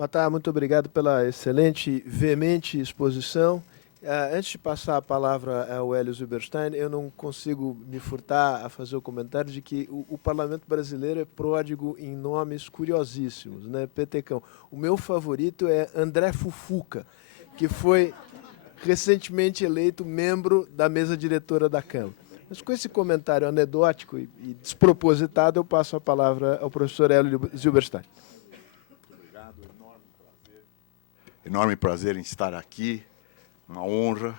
Patá, muito obrigado pela excelente, veemente exposição. Antes de passar a palavra ao Hélio Zilberstein, eu não consigo me furtar a fazer o comentário de que o Parlamento brasileiro é pródigo em nomes curiosíssimos, né? Petecão. O meu favorito é André Fufuca, que foi recentemente eleito membro da mesa diretora da Câmara. Mas com esse comentário anedótico e despropositado, eu passo a palavra ao professor Hélio Zilberstein. Obrigado, enorme prazer em estar aqui, uma honra,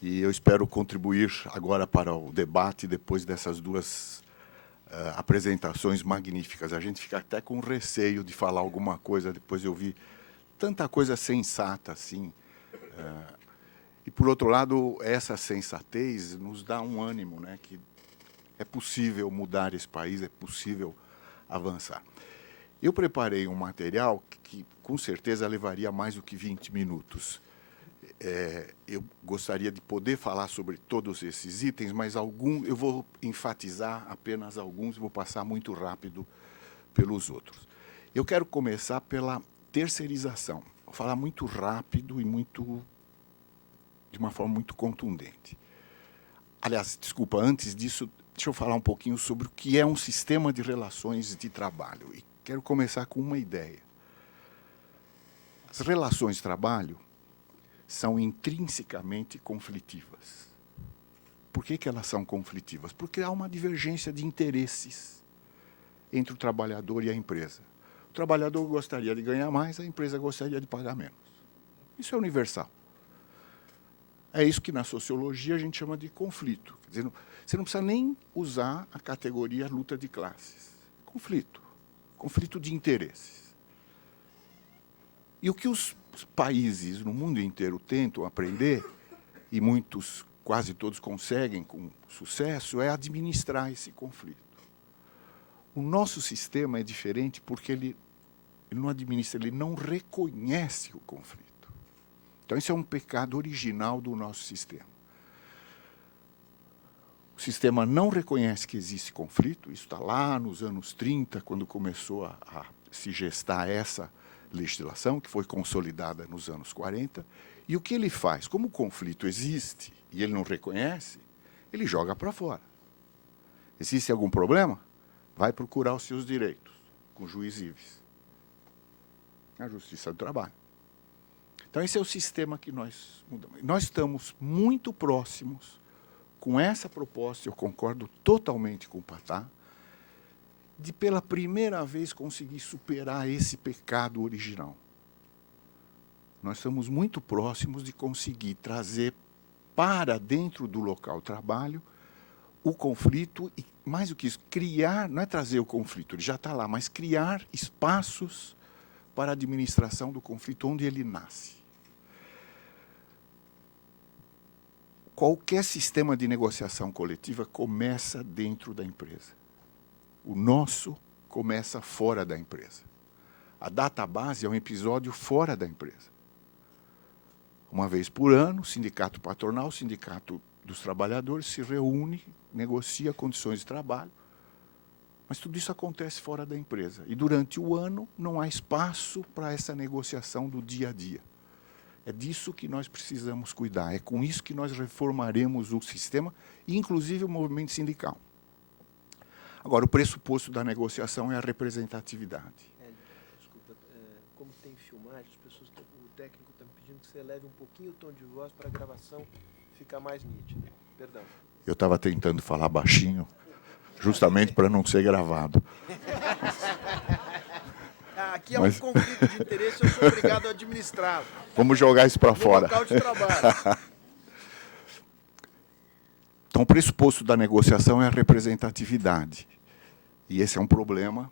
e eu espero contribuir agora para o debate depois dessas duas apresentações magníficas. A gente fica até com receio de falar alguma coisa depois de ouvir tanta coisa sensata assim. E, por outro lado, essa sensatez nos dá um ânimo, né, que é possível mudar esse país, é possível avançar. Eu preparei um material que com certeza levaria mais do que 20 minutos. Eu gostaria de poder falar sobre todos esses itens, mas eu vou enfatizar apenas alguns e vou passar muito rápido pelos outros. Eu quero começar pela terceirização. Vou falar muito rápido e de uma forma muito contundente. Aliás, desculpa, antes disso, deixa eu falar um pouquinho sobre o que é um sistema de relações de trabalho. E quero começar com uma ideia. As relações de trabalho são intrinsecamente conflitivas. Por que elas são conflitivas? Porque há uma divergência de interesses entre o trabalhador e a empresa. O trabalhador gostaria de ganhar mais, a empresa gostaria de pagar menos. Isso é universal. É isso que, na sociologia, a gente chama de conflito. Quer dizer, você não precisa nem usar a categoria luta de classes. Conflito de interesses. E o que os países no mundo inteiro tentam aprender, e muitos, quase todos conseguem com sucesso, é administrar esse conflito. O nosso sistema é diferente porque ele não administra, ele não reconhece o conflito. Então, isso é um pecado original do nosso sistema. O sistema não reconhece que existe conflito, isso está lá nos anos 30, quando começou a se gestar essa legislação, que foi consolidada nos anos 40, e o que ele faz? Como o conflito existe e ele não reconhece, ele joga para fora. Existe algum problema? Vai procurar os seus direitos com juiz Ives. A Justiça do Trabalho. Então, esse é o sistema que nós mudamos. Nós estamos muito próximos, com essa proposta, eu concordo totalmente com o Patá, de, pela primeira vez, conseguir superar esse pecado original. Nós estamos muito próximos de conseguir trazer para dentro do local de trabalho o conflito e, mais do que isso, criar, não é trazer o conflito, ele já está lá, mas criar espaços para a administração do conflito onde ele nasce. Qualquer sistema de negociação coletiva começa dentro da empresa. O nosso começa fora da empresa. A database é um episódio fora da empresa. Uma vez por ano, o sindicato patronal, o sindicato dos trabalhadores se reúne, negocia condições de trabalho, mas tudo isso acontece fora da empresa. E durante o ano não há espaço para essa negociação do dia a dia. É disso que nós precisamos cuidar. É com isso que nós reformaremos o sistema, inclusive o movimento sindical. Agora, o pressuposto da negociação é a representatividade. Desculpa, como tem filmagem, o técnico está me pedindo que você eleve um pouquinho o tom de voz para a gravação ficar mais nítida. Perdão. Eu estava tentando falar baixinho, justamente para não ser gravado. Aqui é um conflito de interesse, eu sou obrigado a administrá-lo. Vamos jogar isso para fora. No local de trabalho. Então, o pressuposto da negociação é a representatividade. E esse é um problema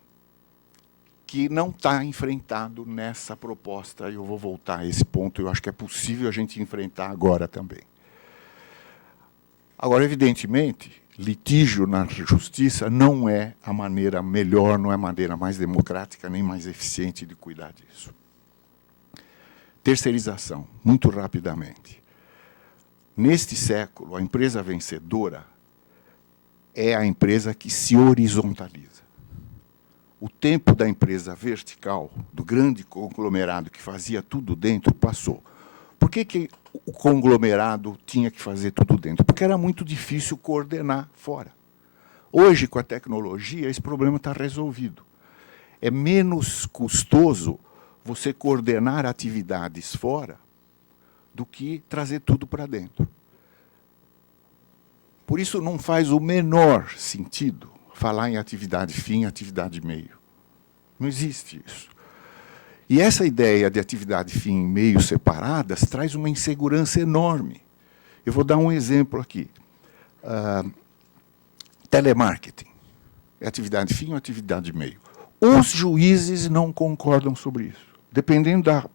que não está enfrentado nessa proposta. Eu vou voltar a esse ponto, eu acho que é possível a gente enfrentar agora também. Agora, evidentemente, litígio na justiça não é a maneira melhor, não é a maneira mais democrática, nem mais eficiente de cuidar disso. Terceirização, muito rapidamente. Neste século, a empresa vencedora é a empresa que se horizontaliza. O tempo da empresa vertical, do grande conglomerado que fazia tudo dentro, passou. Por que o conglomerado tinha que fazer tudo dentro? Porque era muito difícil coordenar fora. Hoje, com a tecnologia, esse problema está resolvido. É menos custoso você coordenar atividades fora do que trazer tudo para dentro. Por isso, não faz o menor sentido falar em atividade fim, atividade meio. Não existe isso. E essa ideia de atividade fim e meio separadas traz uma insegurança enorme. Eu vou dar um exemplo aqui. Telemarketing. É atividade fim ou atividade meio? Os juízes não concordam sobre isso. Dependendo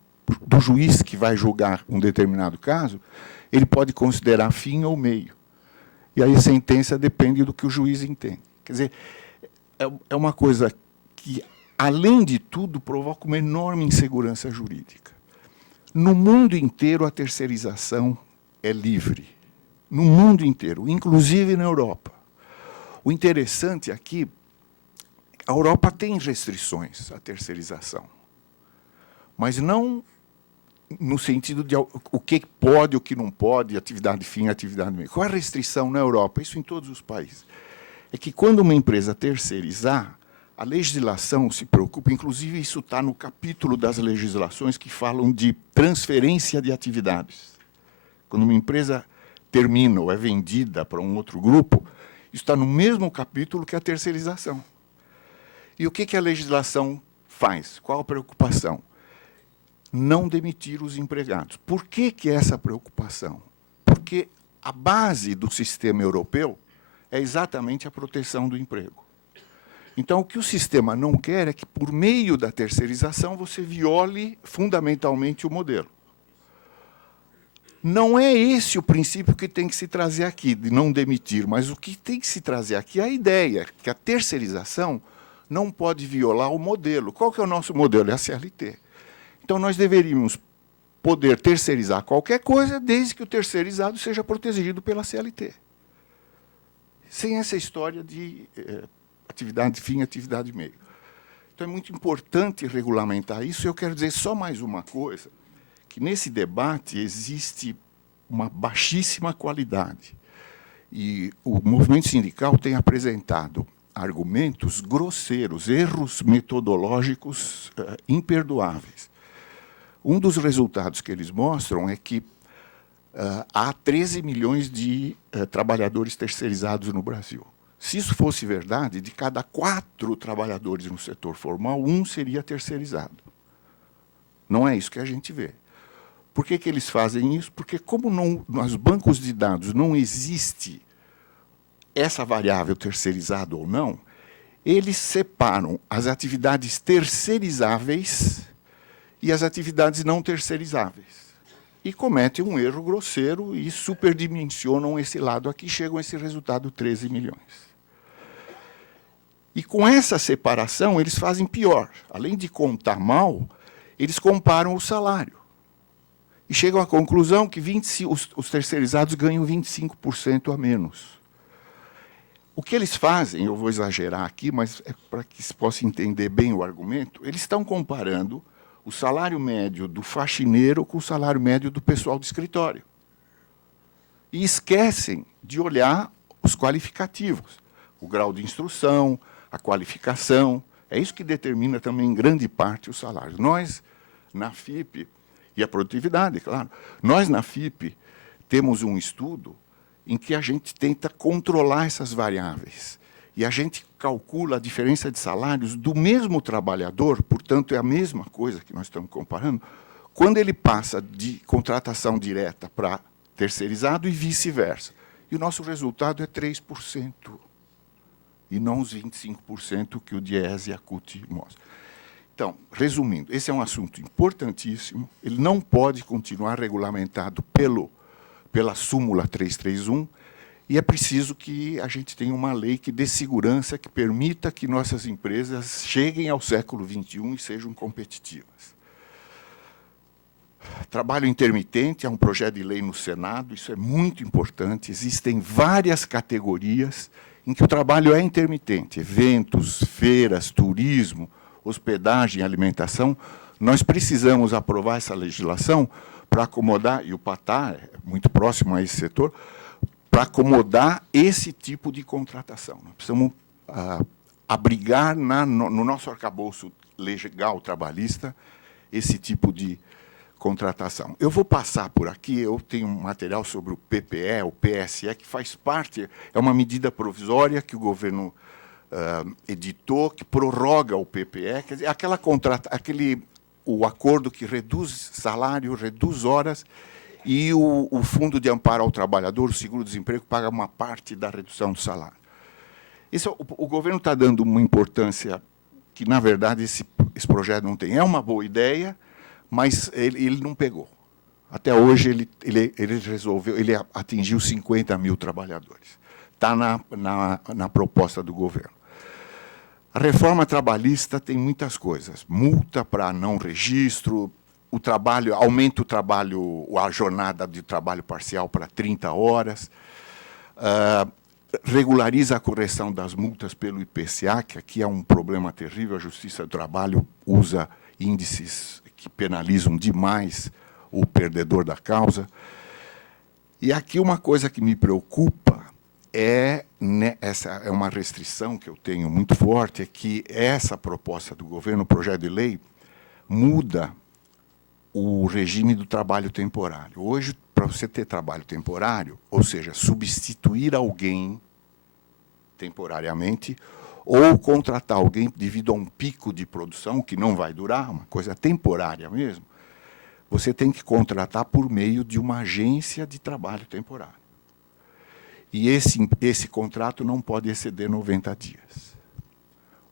do juiz que vai julgar um determinado caso, ele pode considerar fim ou meio. E aí a sentença depende do que o juiz entende. Quer dizer, é uma coisa que, além de tudo, provoca uma enorme insegurança jurídica. No mundo inteiro, a terceirização é livre. No mundo inteiro, inclusive na Europa. O interessante aqui, a Europa tem restrições à terceirização, mas não no sentido de o que pode, o que não pode, atividade fim, atividade meio. Qual a restrição na Europa? Isso em todos os países. É que, quando uma empresa terceirizar, a legislação se preocupa, inclusive isso está no capítulo das legislações que falam de transferência de atividades. Quando uma empresa termina ou é vendida para um outro grupo, isso está no mesmo capítulo que a terceirização. E o que a legislação faz? Qual a preocupação? Não demitir os empregados. Por que essa preocupação? Porque a base do sistema europeu é exatamente a proteção do emprego. Então, o que o sistema não quer é que, por meio da terceirização, você viole fundamentalmente o modelo. Não é esse o princípio que tem que se trazer aqui, de não demitir, mas o que tem que se trazer aqui é a ideia que a terceirização não pode violar o modelo. Qual que é o nosso modelo? É a CLT. Então, nós deveríamos poder terceirizar qualquer coisa, desde que o terceirizado seja protegido pela CLT. Sem essa história de atividade fim, atividade meio. Então, é muito importante regulamentar isso. E eu quero dizer só mais uma coisa, que nesse debate existe uma baixíssima qualidade. E o movimento sindical tem apresentado argumentos grosseiros, erros metodológicos imperdoáveis. Um dos resultados que eles mostram é que há 13 milhões de trabalhadores terceirizados no Brasil. Se isso fosse verdade, de cada 4 trabalhadores no setor formal, 1 seria terceirizado. Não é isso que a gente vê. Por que eles fazem isso? Porque, como nos bancos de dados não existe essa variável terceirizado ou não, eles separam as atividades terceirizáveis e as atividades não terceirizáveis. E cometem um erro grosseiro e superdimensionam esse lado aqui, chegam a esse resultado 13 milhões. E, com essa separação, eles fazem pior. Além de contar mal, eles comparam o salário. E chegam à conclusão que os terceirizados ganham 25% a menos. O que eles fazem, eu vou exagerar aqui, mas é para que se possa entender bem o argumento, eles estão comparando o salário médio do faxineiro com o salário médio do pessoal do escritório. E esquecem de olhar os qualificativos, o grau de instrução, a qualificação. É isso que determina também, em grande parte, o salário. Nós, na FIP, e a produtividade, claro, nós, na FIP, temos um estudo em que a gente tenta controlar essas variáveis. E a gente calcula a diferença de salários do mesmo trabalhador, portanto, é a mesma coisa que nós estamos comparando, quando ele passa de contratação direta para terceirizado e vice-versa. E o nosso resultado é 3%, e não os 25% que o Diese e a CUT mostram. Então, resumindo, esse é um assunto importantíssimo, ele não pode continuar regulamentado pela súmula 331, e é preciso que a gente tenha uma lei que dê segurança, que permita que nossas empresas cheguem ao século XXI e sejam competitivas. Trabalho intermitente é um projeto de lei no Senado, isso é muito importante, existem várias categorias, em que o trabalho é intermitente, eventos, feiras, turismo, hospedagem, alimentação, nós precisamos aprovar essa legislação para acomodar, e o PATÁ é muito próximo a esse setor, para acomodar esse tipo de contratação. Nós precisamos abrigar no nosso arcabouço legal trabalhista esse tipo de contratação. Eu vou passar por aqui, eu tenho um material sobre o PPE, o PSE, que faz parte, é uma medida provisória que o governo editou, que prorroga o PPE, quer dizer, o acordo que reduz salário, reduz horas, e o Fundo de Amparo ao Trabalhador, o Seguro-Desemprego, paga uma parte da redução do salário. O governo está dando uma importância que, na verdade, esse projeto não tem. É uma boa ideia, mas ele não pegou. Até hoje, ele atingiu 50 mil trabalhadores. Está na proposta do governo. A reforma trabalhista tem muitas coisas. Multa para não registro, aumenta o trabalho, a jornada de trabalho parcial para 30 horas, regulariza a correção das multas pelo IPCA, que aqui é um problema terrível, a Justiça do Trabalho usa índices que penalizam demais o perdedor da causa. E aqui uma coisa que me preocupa essa é uma restrição que eu tenho muito forte, é que essa proposta do governo, o projeto de lei, muda o regime do trabalho temporário. Hoje, para você ter trabalho temporário, ou seja, substituir alguém temporariamente, ou contratar alguém devido a um pico de produção, que não vai durar, uma coisa temporária mesmo, você tem que contratar por meio de uma agência de trabalho temporário. E esse contrato não pode exceder 90 dias.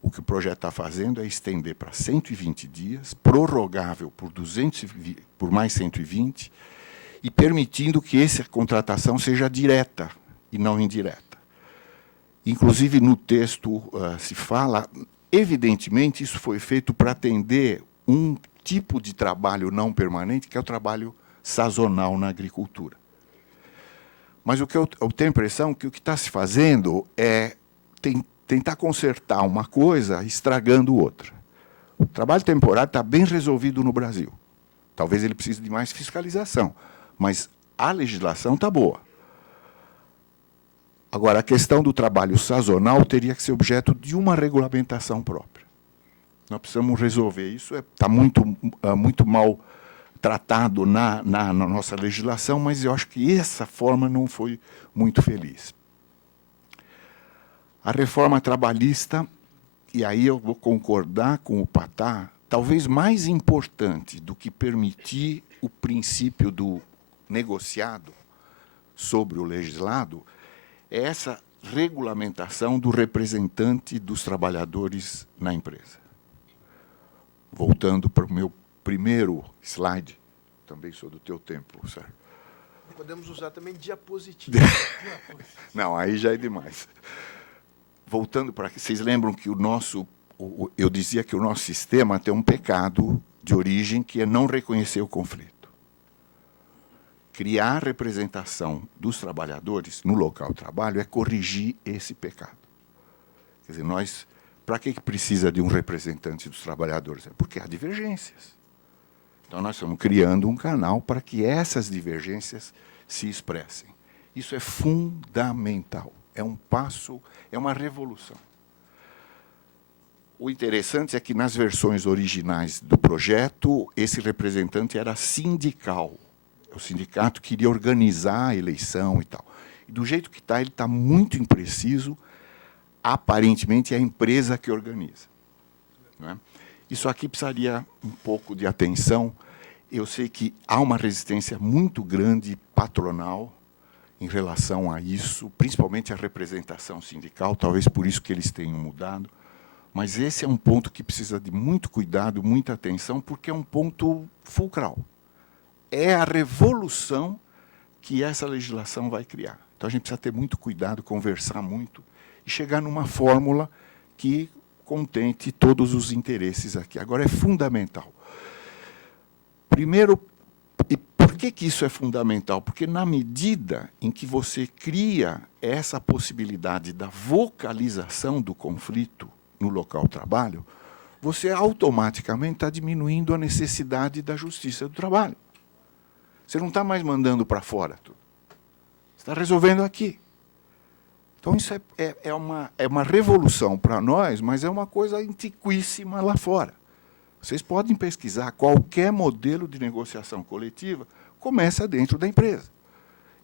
O que o projeto está fazendo é estender para 120 dias, prorrogável por mais 120, e permitindo que essa contratação seja direta e não indireta. Inclusive, no texto se fala, evidentemente, isso foi feito para atender um tipo de trabalho não permanente, que é o trabalho sazonal na agricultura. Mas o que eu tenho a impressão que o que está se fazendo é tentar consertar uma coisa estragando outra. O trabalho temporário está bem resolvido no Brasil. Talvez ele precise de mais fiscalização, mas a legislação está boa. Agora, a questão do trabalho sazonal teria que ser objeto de uma regulamentação própria. Nós precisamos resolver isso. Está muito mal tratado na nossa legislação, mas eu acho que essa forma não foi muito feliz. A reforma trabalhista, e aí eu vou concordar com o PATÁ, talvez mais importante do que permitir o princípio do negociado sobre o legislado, é essa regulamentação do representante dos trabalhadores na empresa. Voltando para o meu primeiro slide, também sou do teu tempo, Sérgio. Podemos usar também diapositiva. Não, aí já é demais. Voltando para aqui, vocês lembram que eu dizia que o nosso sistema tem um pecado de origem, que é não reconhecer o conflito. Criar representação dos trabalhadores no local de trabalho é corrigir esse pecado. Quer dizer, para que precisa de um representante dos trabalhadores? É porque há divergências. Então, nós estamos criando um canal para que essas divergências se expressem. Isso é fundamental. É um passo, é uma revolução. O interessante é que, nas versões originais do projeto, esse representante era sindical. O sindicato queria organizar a eleição e tal. E, do jeito que está, ele está muito impreciso. Aparentemente, é a empresa que organiza. Não é? Isso aqui precisaria um pouco de atenção. Eu sei que há uma resistência muito grande patronal em relação a isso, principalmente a representação sindical, talvez por isso que eles tenham mudado. Mas esse é um ponto que precisa de muito cuidado, muita atenção, porque é um ponto fulcral. É a revolução que essa legislação vai criar. Então, a gente precisa ter muito cuidado, conversar muito, e chegar numa fórmula que contente todos os interesses aqui. Agora, é fundamental. Primeiro, Por que isso é fundamental? Porque, na medida em que você cria essa possibilidade da vocalização do conflito no local de trabalho, você automaticamente está diminuindo a necessidade da justiça do trabalho. Você não está mais mandando para fora tudo. Você está resolvendo aqui. Então, isso é uma revolução para nós, mas é uma coisa antiquíssima lá fora. Vocês podem pesquisar, qualquer modelo de negociação coletiva começa dentro da empresa.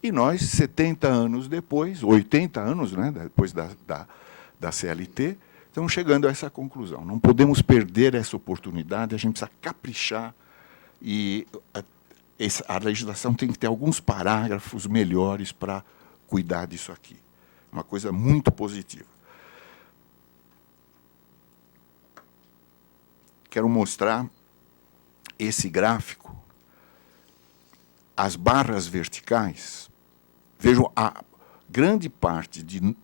E nós, 70 anos depois, 80 anos, né, depois da CLT, estamos chegando a essa conclusão. Não podemos perder essa oportunidade, a gente precisa caprichar, e a legislação tem que ter alguns parágrafos melhores para cuidar disso aqui. Uma coisa muito positiva. Quero mostrar esse gráfico. As barras verticais, vejam, a grande parte de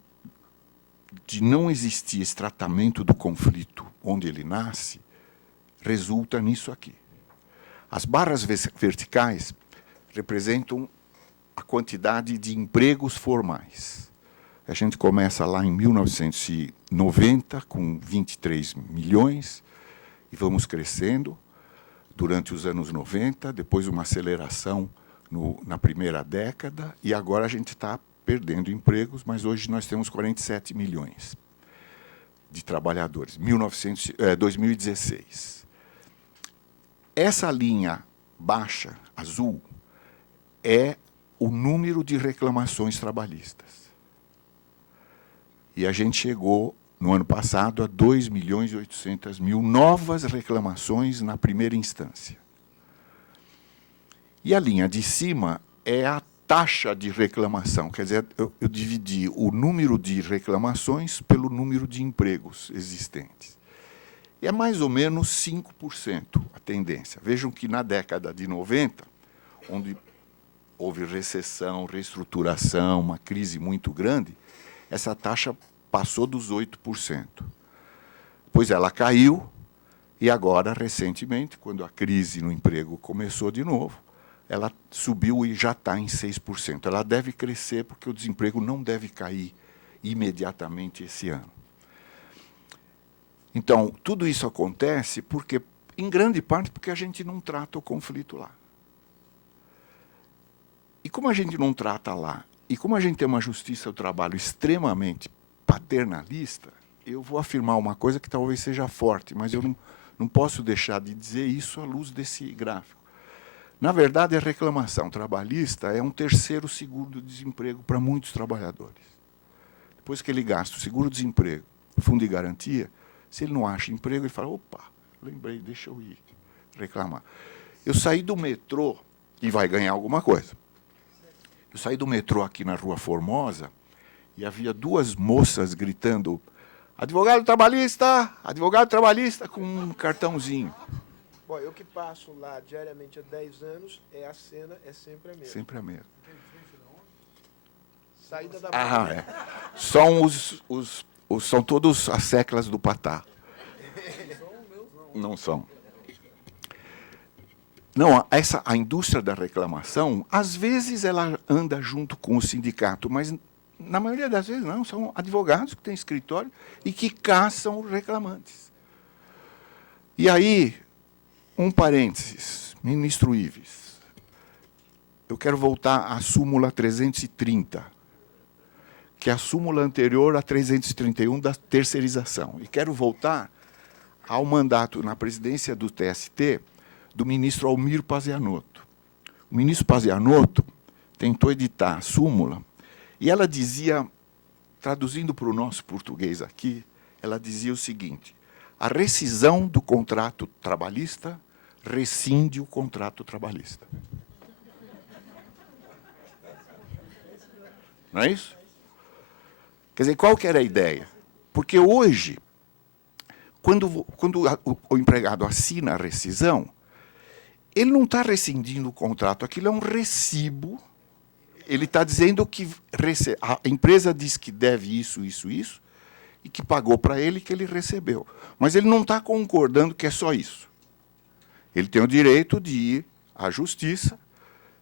não existir esse tratamento do conflito onde ele nasce, resulta nisso aqui. As barras verticais representam a quantidade de empregos formais. A gente começa lá em 1990, com 23 milhões, e vamos crescendo durante os anos 90, depois uma aceleração na primeira década, e agora a gente está perdendo empregos, mas hoje nós temos 47 milhões de trabalhadores, 2016. Essa linha baixa, azul, é o número de reclamações trabalhistas. E a gente chegou, no ano passado, a 2.800.000 novas reclamações na primeira instância. E a linha de cima é a taxa de reclamação, quer dizer, eu dividi o número de reclamações pelo número de empregos existentes. E é mais ou menos 5% a tendência. Vejam que na década de 90, onde houve recessão, reestruturação, uma crise muito grande, essa taxa passou dos 8%. Pois ela caiu, e agora, recentemente, quando a crise no emprego começou de novo, ela subiu e já está em 6%. Ela deve crescer, porque o desemprego não deve cair imediatamente esse ano. Então, tudo isso acontece porque, em grande parte, porque a gente não trata o conflito lá. E como a gente não trata lá, e como a gente tem uma justiça do trabalho extremamente paternalista, eu vou afirmar uma coisa que talvez seja forte, mas eu não posso deixar de dizer isso à luz desse gráfico. Na verdade, a reclamação trabalhista é um terceiro seguro-desemprego para muitos trabalhadores. Depois que ele gasta o seguro-desemprego, fundo de garantia, se ele não acha emprego, ele fala, opa, lembrei, deixa eu ir reclamar. Eu saí do metrô, e vai ganhar alguma coisa. Eu saí do metrô aqui na Rua Formosa, e havia duas moças gritando, advogado trabalhista, com um cartãozinho. Bom, eu que passo lá diariamente há 10 anos, a cena é sempre a mesma. Sempre a mesma. Saída da é. São todos as seclas do Patá. Não são. Não, a indústria da reclamação, às vezes ela anda junto com o sindicato, mas, na maioria das vezes, não. São advogados que têm escritório e que caçam os reclamantes. E aí, um parênteses, ministro Ives, eu quero voltar à súmula 330, que é a súmula anterior à 331 da terceirização. E quero voltar ao mandato na presidência do TST do ministro Almir Pazianotto. O ministro Pazianotto tentou editar a súmula e ela dizia, traduzindo para o nosso português aqui, ela dizia o seguinte, a rescisão do contrato trabalhista rescinde o contrato trabalhista. Não é isso? Quer dizer, qual que era a ideia? Porque hoje, quando o empregado assina a rescisão, ele não está rescindindo o contrato, aquilo é um recibo. Ele está dizendo que a empresa diz que deve isso, isso, isso, e que pagou para ele que ele recebeu. Mas ele não está concordando que é só isso. Ele tem o direito de ir à justiça,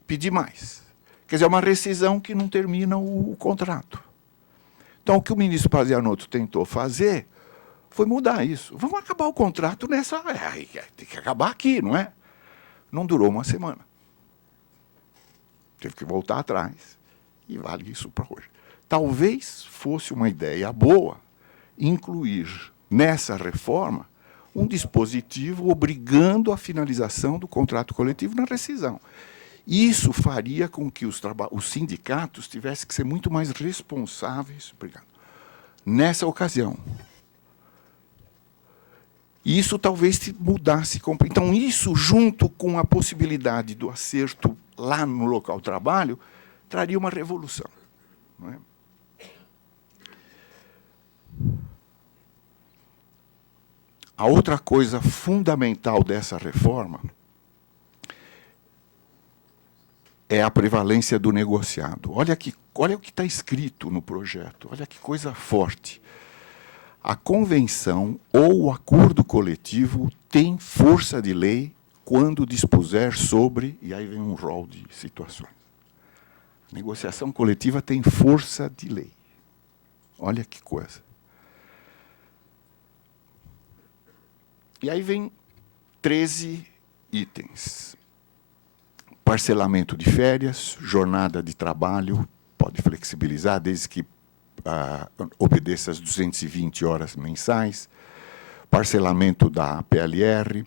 pedir mais. Quer dizer, é uma rescisão que não termina o contrato. Então, o que o ministro Pazianotto tentou fazer foi mudar isso. Vamos acabar o contrato nessa... tem que acabar aqui, não é? Não durou uma semana. Teve que voltar atrás. E vale isso para hoje. Talvez fosse uma ideia boa incluir nessa reforma um dispositivo obrigando a finalização do contrato coletivo na rescisão. Isso faria com que os sindicatos tivessem que ser muito mais responsáveis, nessa ocasião. E isso talvez mudasse. Então, isso, junto com a possibilidade do acerto lá no local de trabalho, traria uma revolução. Não é? A outra coisa fundamental dessa reforma é a prevalência do negociado. Olha o que está escrito no projeto, olha que coisa forte. A convenção ou o acordo coletivo tem força de lei quando dispuser sobre... E aí vem um rol de situações. A negociação coletiva tem força de lei. Olha que coisa. E aí vem 13 itens. Parcelamento de férias, jornada de trabalho, pode flexibilizar, desde que obedeça às 220 horas mensais, parcelamento da PLR,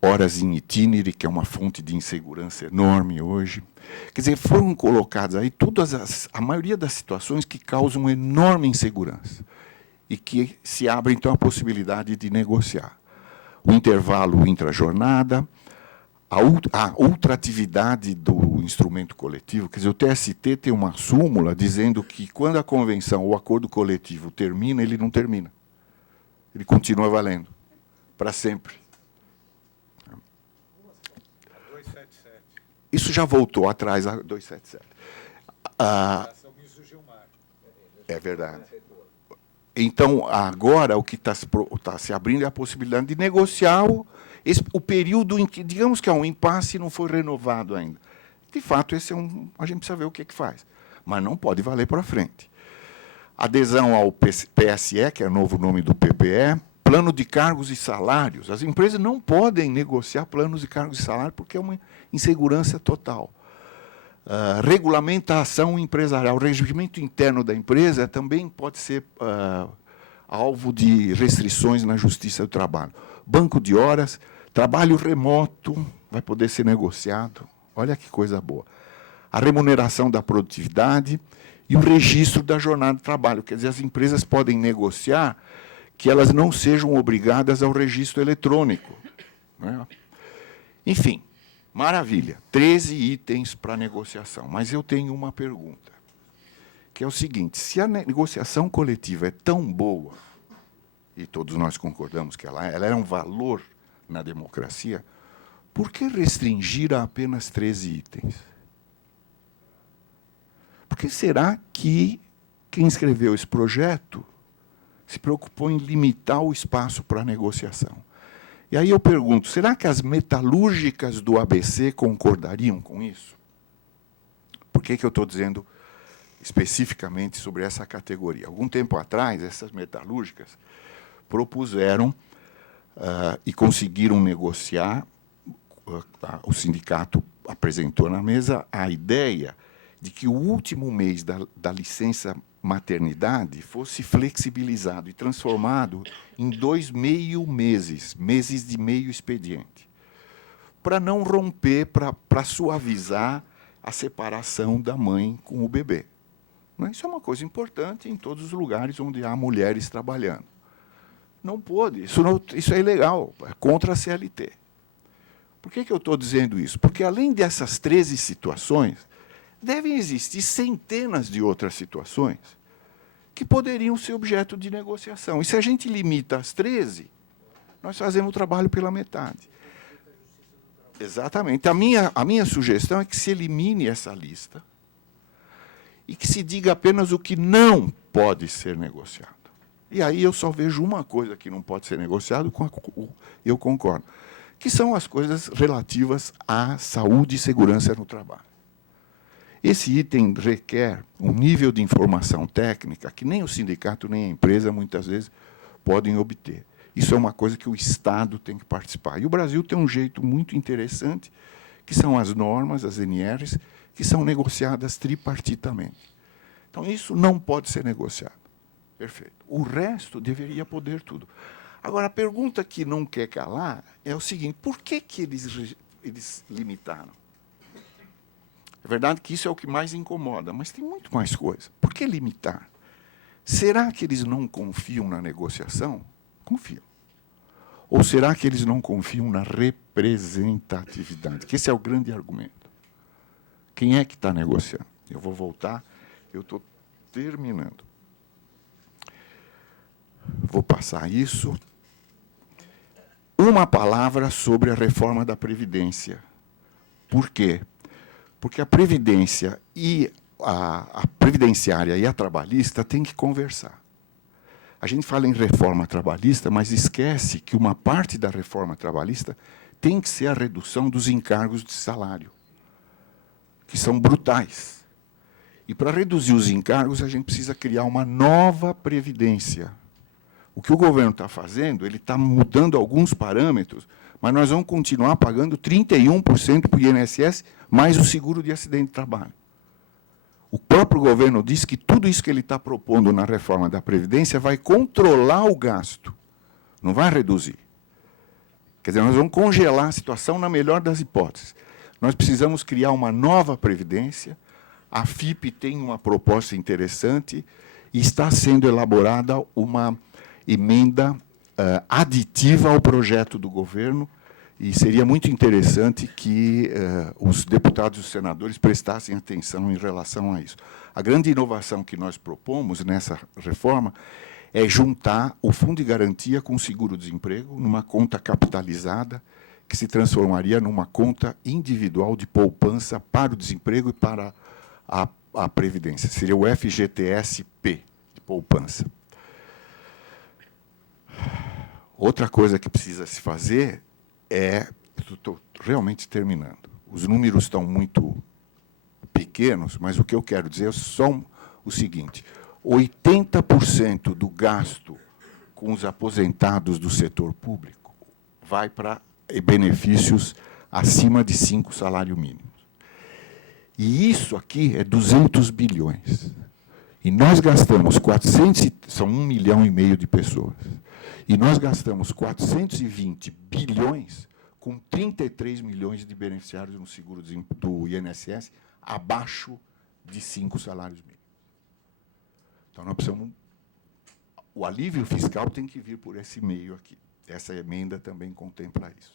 horas em itinerário, que é uma fonte de insegurança enorme hoje. Quer dizer, foram colocadas aí a maioria das situações que causam enorme insegurança e que se abre, então, a possibilidade de negociar. O intervalo intra-jornada, a ultratividade do instrumento coletivo, quer dizer, o TST tem uma súmula dizendo que, quando a convenção ou o acordo coletivo termina, ele não termina. Ele continua valendo, para sempre. 277. Isso já voltou atrás, a 277. É verdade. Então, agora, o que está se abrindo é a possibilidade de negociar o período em que, digamos que há um impasse e não foi renovado ainda. De fato, esse a gente precisa ver o que faz. Mas não pode valer para frente. Adesão ao PSE, que é o novo nome do PPE, plano de cargos e salários. As empresas não podem negociar planos de cargos e salários porque é uma insegurança total. Regulamentação empresarial. O regimento interno da empresa também pode ser alvo de restrições na Justiça do Trabalho. Banco de horas, trabalho remoto vai poder ser negociado. Olha que coisa boa. A remuneração da produtividade e o registro da jornada de trabalho. Quer dizer, as empresas podem negociar que elas não sejam obrigadas ao registro eletrônico. Né? Enfim, maravilha. 13 itens para negociação. Mas eu tenho uma pergunta, que é o seguinte: se a negociação coletiva é tão boa, e todos nós concordamos que ela é um valor na democracia, por que restringir a apenas 13 itens? Por que será que quem escreveu esse projeto se preocupou em limitar o espaço para a negociação? E aí eu pergunto, será que as metalúrgicas do ABC concordariam com isso? Por que eu estou dizendo especificamente sobre essa categoria? Algum tempo atrás, essas metalúrgicas propuseram e conseguiram negociar, o sindicato apresentou na mesa a ideia de que o último mês da licença maternidade fosse flexibilizado e transformado em 2 meio meses de meio expediente, para não romper, para suavizar a separação da mãe com o bebê. Isso é uma coisa importante em todos os lugares onde há mulheres trabalhando. Não pode, isso é ilegal, é contra a CLT. Por que eu estou dizendo isso? Porque, além dessas 13 situações, devem existir centenas de outras situações que poderiam ser objeto de negociação. E, se a gente limita às 13, nós fazemos o trabalho pela metade. Exatamente. A minha sugestão é que se elimine essa lista e que se diga apenas o que não pode ser negociado. E aí eu só vejo uma coisa que não pode ser negociado, eu concordo, que são as coisas relativas à saúde e segurança no trabalho. Esse item requer um nível de informação técnica que nem o sindicato nem a empresa, muitas vezes, podem obter. Isso é uma coisa que o Estado tem que participar. E o Brasil tem um jeito muito interessante, que são as normas, as NRs, que são negociadas tripartitamente. Então, isso não pode ser negociado. Perfeito. O resto deveria poder tudo. Agora, a pergunta que não quer calar é o seguinte: por que eles limitaram? É verdade que isso é o que mais incomoda, mas tem muito mais coisa. Por que limitar? Será que eles não confiam na negociação? Confiam. Ou será que eles não confiam na representatividade? Que esse é o grande argumento. Quem é que está negociando? Eu vou voltar, eu estou terminando. Vou passar isso. Uma palavra sobre a reforma da Previdência. Por quê? Porque a Previdência e a previdenciária e a trabalhista têm que conversar. A gente fala em reforma trabalhista, mas esquece que uma parte da reforma trabalhista tem que ser a redução dos encargos de salário, que são brutais. E, para reduzir os encargos, a gente precisa criar uma nova previdência. O que o governo está fazendo, ele está mudando alguns parâmetros, mas nós vamos continuar pagando 31% para o INSS, mais o seguro de acidente de trabalho. O próprio governo diz que tudo isso que ele está propondo na reforma da Previdência vai controlar o gasto, não vai reduzir. Quer dizer, nós vamos congelar a situação na melhor das hipóteses. Nós precisamos criar uma nova Previdência. A FIP tem uma proposta interessante e está sendo elaborada uma emenda aditiva ao projeto do governo, e seria muito interessante que os deputados e os senadores prestassem atenção em relação a isso. A grande inovação que nós propomos nessa reforma é juntar o Fundo de Garantia com o Seguro-Desemprego numa conta capitalizada que se transformaria numa conta individual de poupança para o desemprego e para a Previdência. Seria o FGTS-P, de poupança. Outra coisa que precisa se fazer é... Estou realmente terminando. Os números estão muito pequenos, mas o que eu quero dizer é só o seguinte: 80% do gasto com os aposentados do setor público vai para benefícios acima de 5 salários mínimos. E isso aqui é 200 bilhões. E nós gastamos 400, são 1,5 milhão de pessoas. E nós gastamos 420 bilhões com 33 milhões de beneficiários no seguro do INSS abaixo de 5 salários mínimos. Então, nós precisamos... O alívio fiscal tem que vir por esse meio aqui. Essa emenda também contempla isso.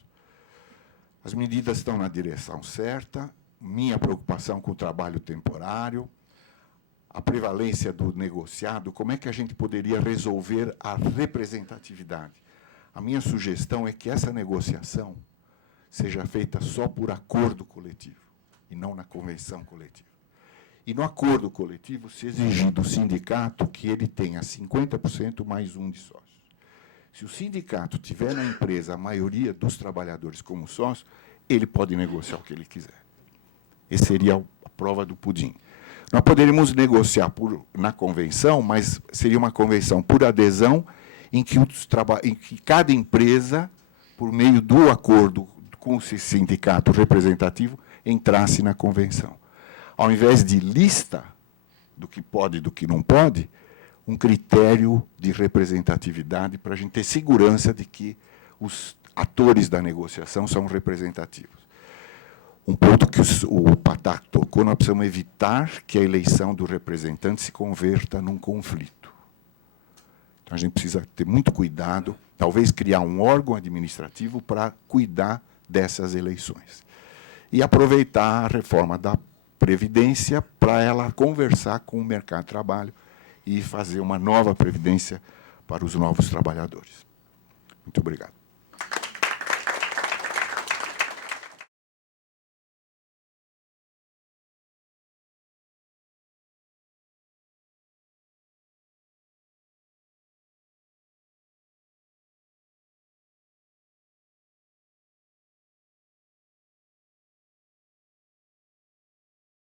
As medidas estão na direção certa. Minha preocupação com o trabalho temporário, a prevalência do negociado, como é que a gente poderia resolver a representatividade? A minha sugestão é que essa negociação seja feita só por acordo coletivo, e não na convenção coletiva. E no acordo coletivo, se exigir do sindicato que ele tenha 50% mais um de sócios. Se o sindicato tiver na empresa a maioria dos trabalhadores como sócio, ele pode negociar o que ele quiser. Essa seria a prova do pudim. Nós poderíamos negociar na convenção, mas seria uma convenção por adesão, em que cada empresa, por meio do acordo com o sindicato representativo, entrasse na convenção. Ao invés de lista do que pode e do que não pode, um critério de representatividade para a gente ter segurança de que os atores da negociação são representativos. Um ponto que o Patac tocou: nós precisamos evitar que a eleição do representante se converta num conflito. Então, a gente precisa ter muito cuidado, talvez criar um órgão administrativo para cuidar dessas eleições. E aproveitar a reforma da Previdência para ela conversar com o mercado de trabalho e fazer uma nova Previdência para os novos trabalhadores. Muito obrigado.